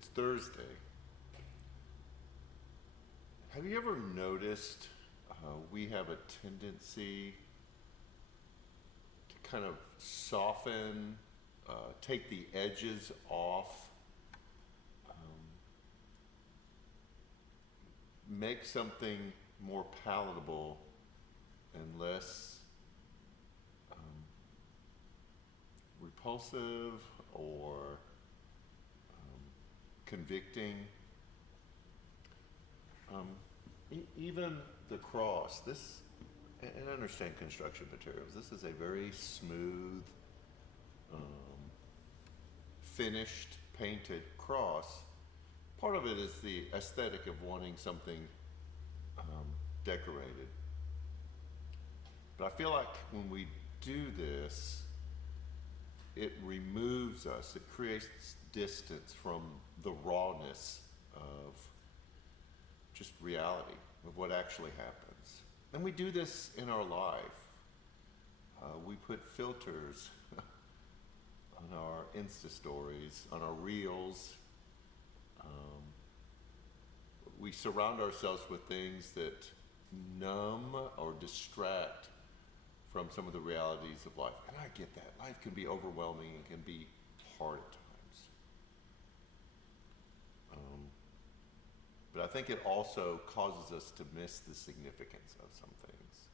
It's Thursday. Have you ever noticed we have a tendency to kind of soften, take the edges off, make something more palatable and less repulsive or convicting? Even the cross, and I understand construction materials, this is a very smooth, finished, painted cross. Part of it is the aesthetic of wanting something decorated. But I feel like when we do this, it removes us, it creates distance from the rawness of just reality of what actually happens. And we do this in our life. We put filters on our Insta stories, on our reels. We surround ourselves with things that numb or distract from some of the realities of life. And I get that. Life can be overwhelming and can be hard at times. But I think it also causes us to miss the significance of some things.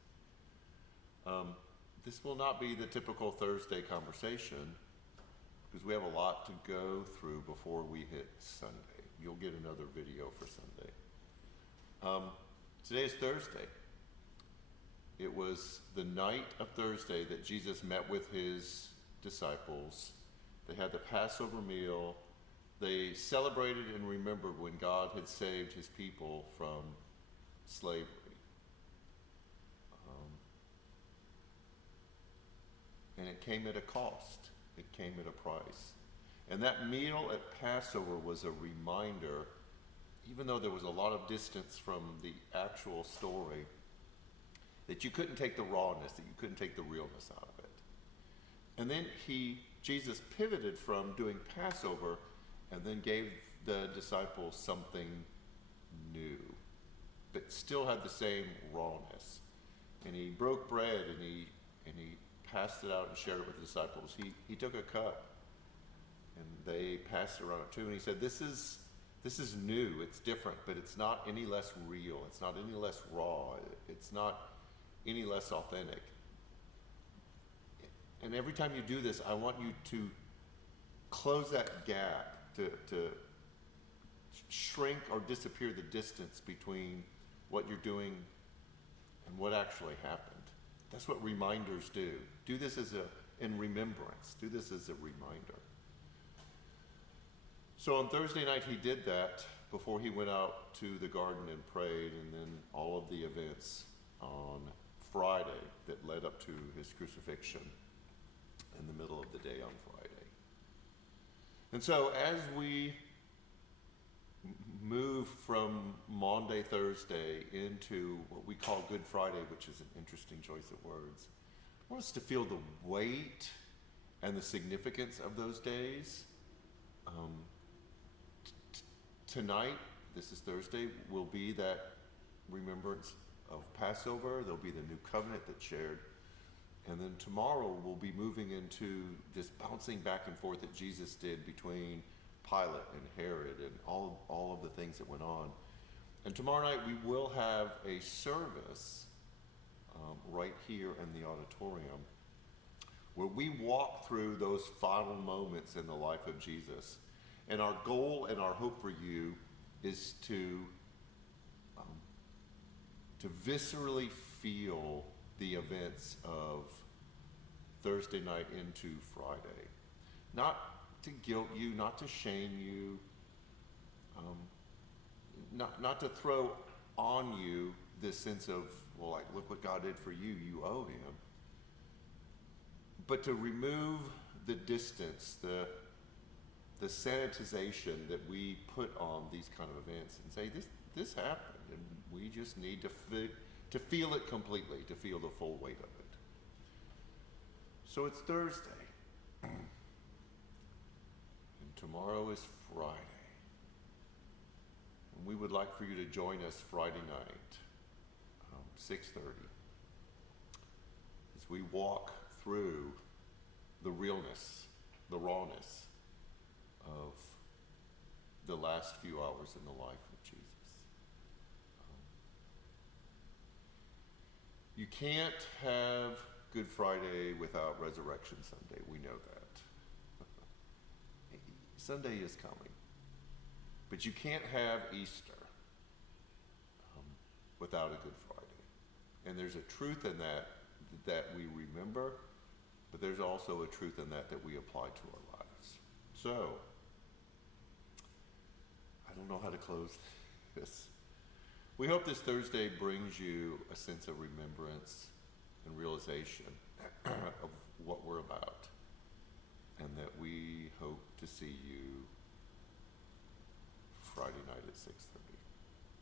This will not be the typical Thursday conversation because we have a lot to go through before we hit Sunday. You'll get another video for Sunday. Today is Thursday. It was the night of Thursday that Jesus met with his disciples. They had the Passover meal. They celebrated and remembered when God had saved his people from slavery. And it came at a cost. It came at a price. And that meal at Passover was a reminder, even though there was a lot of distance from the actual story, that you couldn't take the rawness, that you couldn't take the realness out of it. And then Jesus pivoted from doing Passover and then gave the disciples something new, but still had the same rawness. And he broke bread and he passed it out and shared it with the disciples. He took a cup and they passed it around too. And he said, this is new, it's different, but it's not any less real. It's not any less raw. It's not any less authentic. And every time you do this, I want you to close that gap, to shrink or disappear the distance between what you're doing and what actually happened. That's what reminders do. Do this in remembrance. Do this as a reminder. So on Thursday night, he did that before he went out to the garden and prayed, and then all of the events on Friday that led up to his crucifixion in the middle of the day on Friday. And so as we move from Maundy, Thursday into what we call Good Friday, which is an interesting choice of words, I want us to feel the weight and the significance of those days. Tonight, this is Thursday, will be that remembrance of Passover. There'll be the new covenant that's shared. And then tomorrow we'll be moving into this bouncing back and forth that Jesus did between Pilate and Herod and all of the things that went on. And tomorrow night we will have a service right here in the auditorium where we walk through those final moments in the life of Jesus. And our goal and our hope for you is to viscerally feel the events of Thursday night into Friday. Not to guilt you, not to shame you, not to throw on you this sense of, well, like, look what God did for you, you owe him. But to remove the distance, the sanitization that we put on these kind of events and say, this happened, and we just need to feel it completely, to feel the full weight of it. So it's Thursday, and tomorrow is Friday. we would like for you to join us Friday night, 6:30, as we walk through the realness, the rawness of the last few hours in the life of Jesus. You can't have Good Friday without Resurrection Sunday. We know that. Sunday is coming. But you can't have Easter without a Good Friday. And there's a truth in that that we remember, but there's also a truth in that that we apply to our lives. So, I don't know how to close this. We hope this Thursday brings you a sense of remembrance and realization of what we're about, and that we hope to see you Friday night at 6:30.